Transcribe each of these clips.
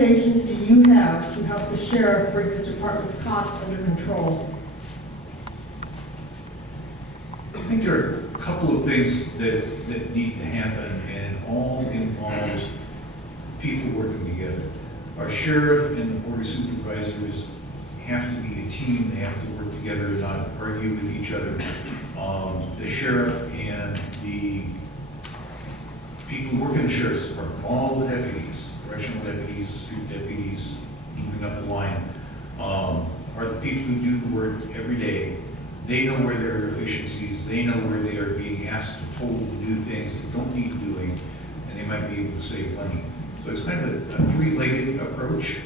recommendations do you have to help the sheriff bring his department's costs under control? I think there are a couple of things that need to happen, and it all involves people working together. Our sheriff and the board of supervisors have to be a team. They have to work together and not argue with each other. The sheriff and the people who work in the sheriff's department, all the deputies, correctional deputies, street deputies, moving up the line, are the people who do the work every day. They know where there are efficiencies. They know where they are being asked or told to do things that don't need doing, and they might be able to save money. So it's kind of a three-legged approach.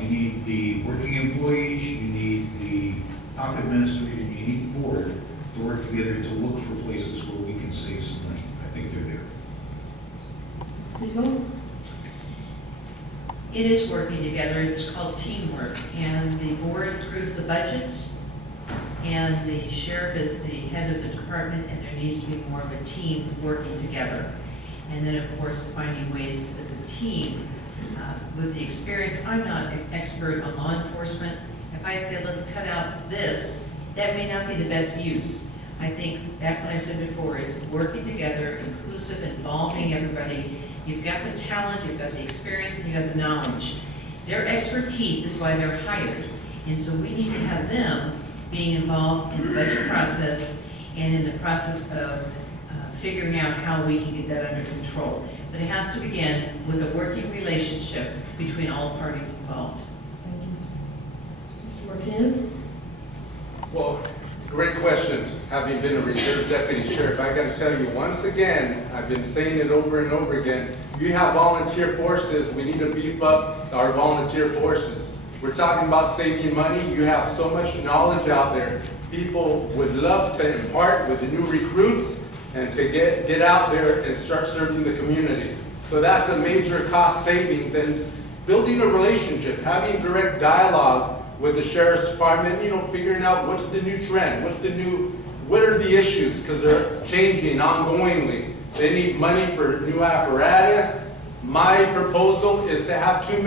You need the working employees, you need the top administrator, and you need the board to work together to look for places where we can save some money. I think they're there. Legal? It is working together. It's called teamwork, and the board approves the budgets, and the sheriff is the head of the department, and there needs to be more of a team working together. And then, of course, finding ways that the team, with the experience, I'm not an expert on law enforcement. If I say, let's cut out this, that may not be the best use. I think back what I said before is working together, inclusive, involving everybody. You've got the talent, you've got the experience, and you've got the knowledge. Their expertise is why they're hired. And so we need to have them being involved in the budget process and in the process of figuring out how we can get that under control. But it has to begin with a working relationship between all parties involved. Thank you. Mr. Martinez? Well, great question. Having been a reserve deputy sheriff, I got to tell you, once again, I've been saying it over and over again, you have volunteer forces, we need to beef up our volunteer forces. We're talking about saving money. You have so much knowledge out there. People would love to impart with the new recruits and to get out there and start serving the community. So that's a major cost savings, and building a relationship, having direct dialogue with the sheriff's department, you know, figuring out what's the new trend, what are the issues, because they're changing ongoingly. They need money for new apparatus. My proposal is to have two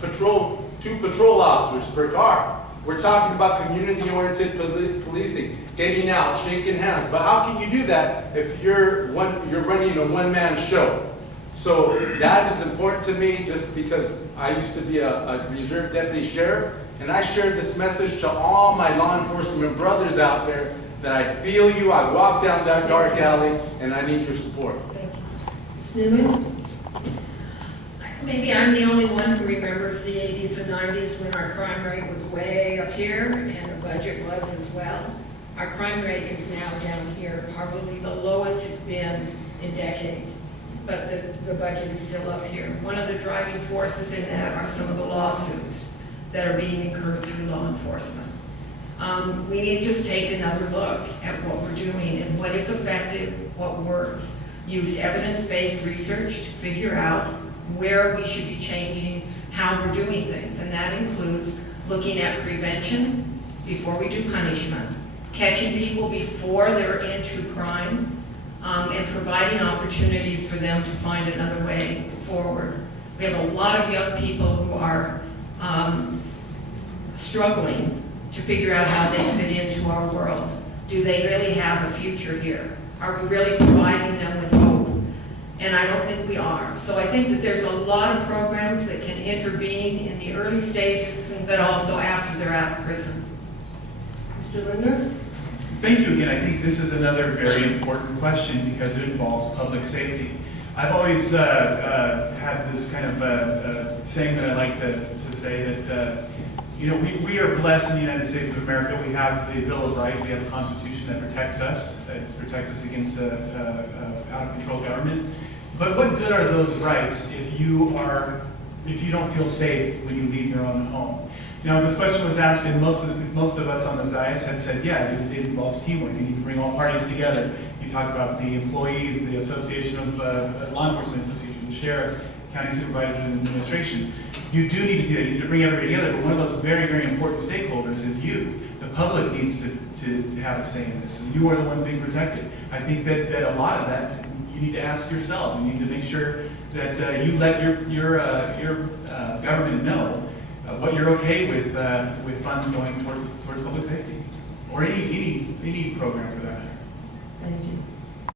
patrol officers per car. We're talking about community-oriented policing, getting out, shaking hands. But how can you do that if you're running a one-man show? So that is important to me, just because I used to be a reserve deputy sheriff, and I shared this message to all my law enforcement brothers out there that I feel you, I walk down that dark alley, and I need your support. Thank you. Ms. Newman? Maybe I'm the only one who remembers the 80s and 90s when our crime rate was way up here and the budget was as well. Our crime rate is now down here, probably the lowest it's been in decades, but the budget is still up here. One of the driving forces in that are some of the lawsuits that are being incurred through law enforcement. We need to just take another look at what we're doing and what is effective, what works. Use evidence-based research to figure out where we should be changing how we're doing things. And that includes looking at prevention before we do punishment, catching people before they're into crime, and providing opportunities for them to find another way forward. We have a lot of young people who are struggling to figure out how they fit into our world. Do they really have a future here? Are we really providing them with hope? And I don't think we are. So I think that there's a lot of programs that can intervene in the early stages, but also after they're out of prison. Mr. Linder? Thank you again. I think this is another very important question because it involves public safety. I've always had this kind of saying that I like to say that you know, we are blessed in the United States of America. We have the Bill of Rights. We have a Constitution that protects us. It protects us against out-of-control government. But what good are those rights if you don't feel safe when you leave your own home? You know, this question was asked, and most of us on the dais had said, yeah, it involves teamwork. You need to bring all parties together. You talk about the employees, the Association of Law Enforcement Association, the sheriffs, county supervisors, and administration. You do need to do that. You need to bring everybody together. But one of those very, very important stakeholders is you. The public needs to have a say in this. And you are the ones being protected. I think that a lot of that, you need to ask yourselves. You need to make sure that you let your government know what you're okay with funds going towards public safety, or any program for that matter. Thank you.